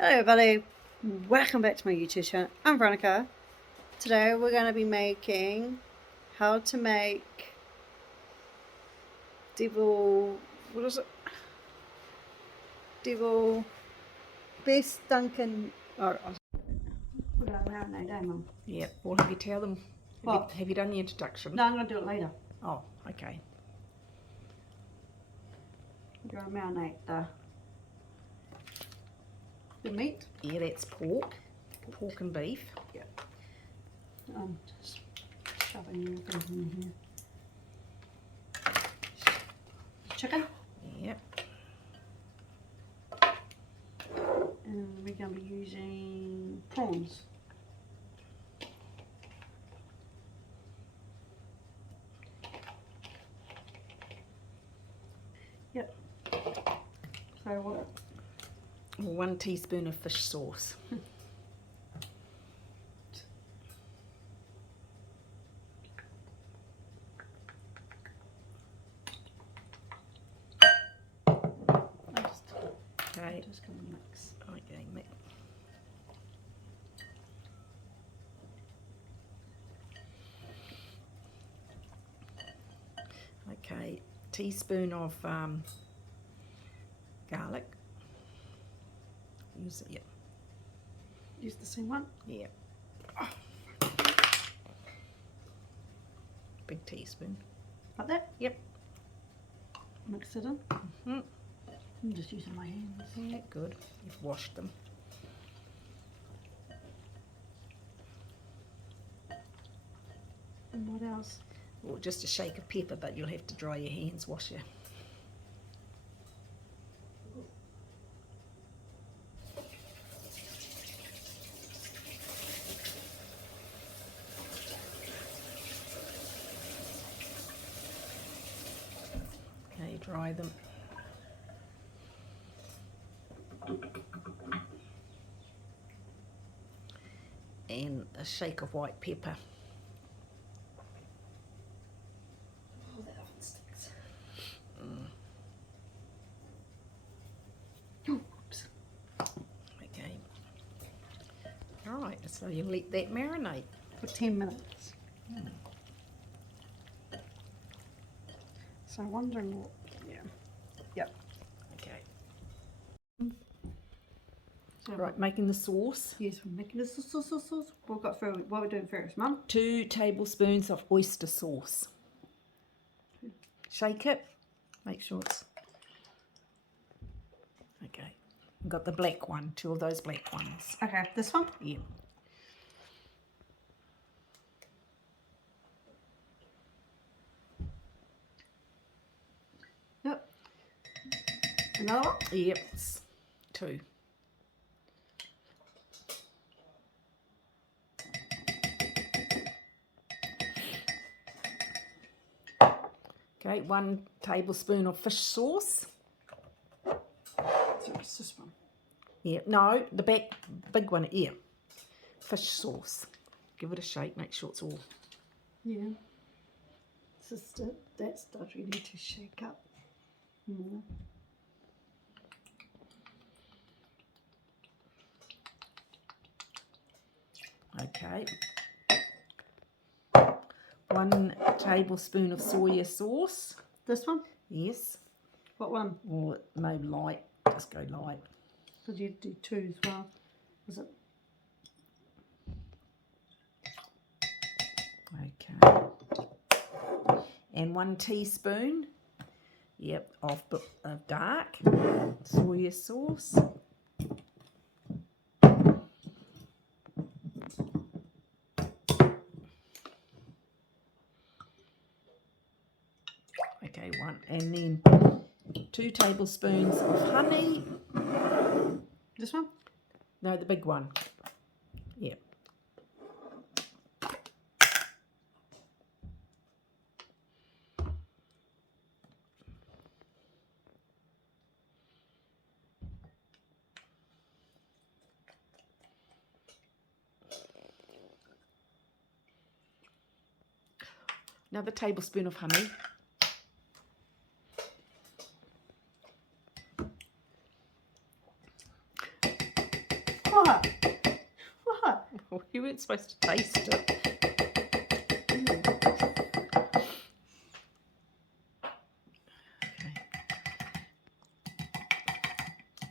Hello everybody, welcome back to my YouTube channel. I'm Veronica. Today we're going to be making how to make what is it? Best Duncan, put that marinade, eh Mum? Yeah, well, have you tell them? What? Have you done the introduction? No, I'm going to do it later. Oh, okay. We're going to marinate the meat. Yeah, that's pork and beef. Yeah. I'm just shoving everything in here. Chicken. Yep. And we're going to be using prawns. Yep. So what? 1 teaspoon of fish sauce. Okay. Just going to mix. Okay, mix. Okay, teaspoon of garlic. Use it, yeah. Use the same one? Yeah. Oh. Big teaspoon. Like that? Yep. Mix it in. Mm-hmm. I'm just using my hands. Yeah, good. You've washed them. And what else? Well, just a shake of pepper, but you'll have to dry your hands, wash your... Okay, dry them. And a shake of white pepper. Oh, that often sticks. Oops. Okay. Alright, so you let that marinate. For 10 minutes. So I'm wondering what, yeah. Yep. Okay. So Right, making the sauce. yes, we're making this sauce. What are we doing first, Mum? 2 tablespoons of oyster sauce. Shake it. Make sure it's... Okay. I've got the black one, 2 of those black ones. Okay, this one? Yeah. Yep. Another one? Yep, it's 2. Okay, 1 tablespoon of fish sauce. So it's this one. Yeah, no, the big one, yeah. Fish sauce. Give it a shake, make sure it's all... Yeah. That does really need to shake up more. Okay. 1 tablespoon of soya sauce. This one? Yes. What one? Or maybe light. Just go light. Because you do 2 as well. Was it? Okay. And 1 teaspoon, yep, of dark soya sauce. Okay, 1, and then 2 tablespoons of honey. This one? No, the big one. Yep. Another tablespoon of honey. What? What? Well, you weren't supposed to taste it. Okay.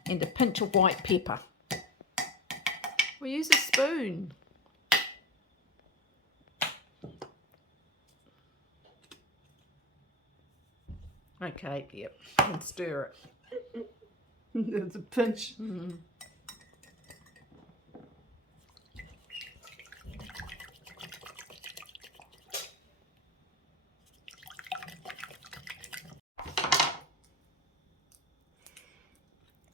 And a pinch of white pepper. We'll use a spoon. Okay, yep, and stir it. It's a pinch. Mm.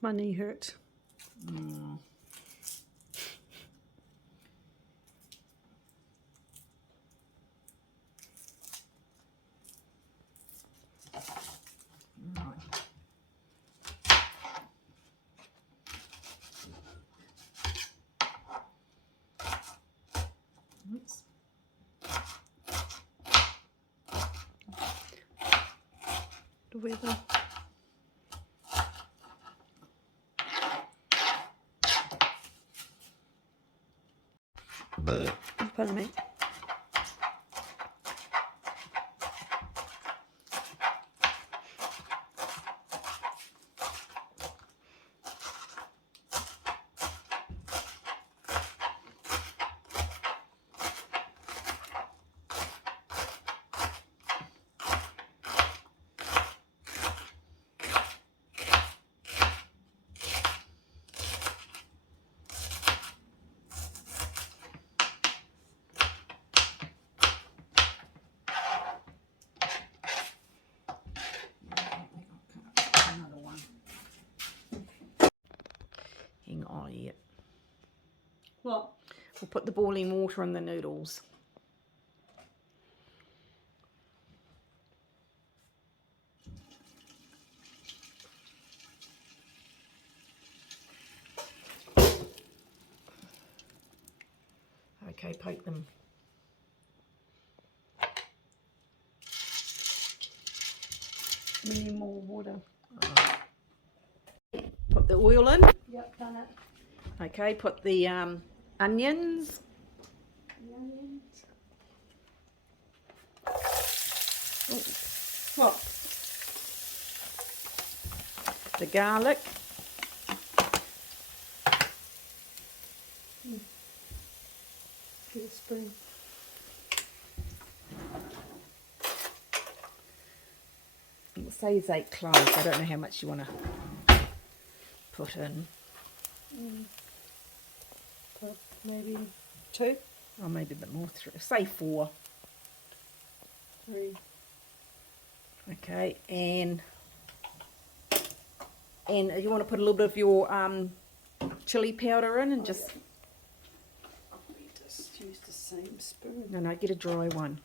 My knee hurts. Mm. Right. Oops. The weather. Pardon me. Another one. Hang on, yeah. What? We'll put the boiling water in the noodles. Okay, poke them. We need more water. Put the oil in. Yep, done it. Okay, put the onions. The onions. Oh, What? the garlic. Get a spoon. It says 8 cloves. I don't know how much you want to put in. Put maybe 2, Or maybe a bit more. Say 4. 3. Okay, and you want to put a little bit of your chili powder in and just... We just use the same spoon. No, get a dry one.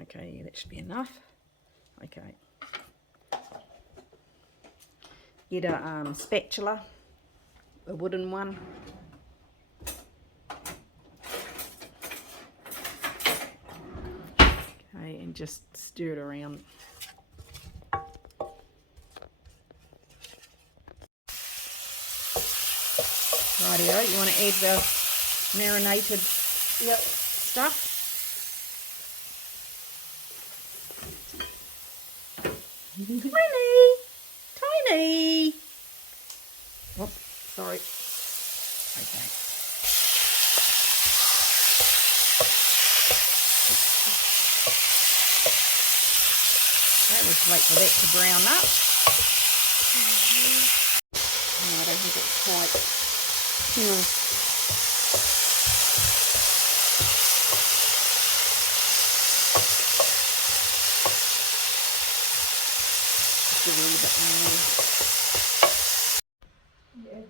Okay, yeah, that should be enough. Okay. Get a spatula, a wooden one. Okay, and just stir it around. Rightio, you want to add the marinated stuff? Tiny! Oh, sorry. Okay. Okay, let's wait for that to brown up. No, I don't think it's quite. No. Just a little bit more. Yeah,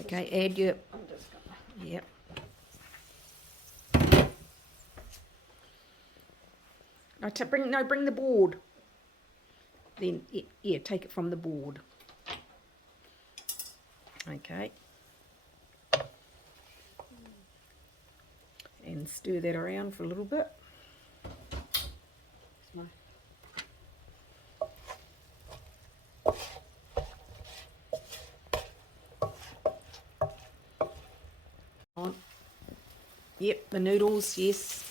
Okay, add your. I'm just gonna. Yep. Bring the board. Then yeah, take it from the board. Okay. And stir that around for a little bit. On. Yep, the noodles, yes.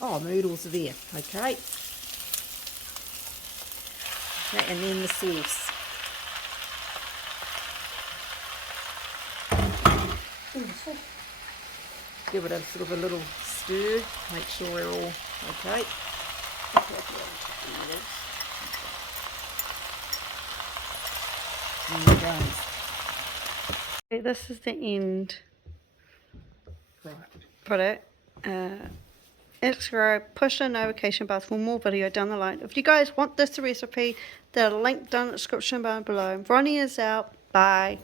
Oh, the noodles are there, okay. Okay, and then the sauce. Give it a sort of a little stir, make sure we're all okay. There it goes. Okay, this is the end Right. product. Subscribe, push the notification bell for more video down the line. If you guys want this recipe, there's a link down in the description bar below. Ronnie is out. Bye.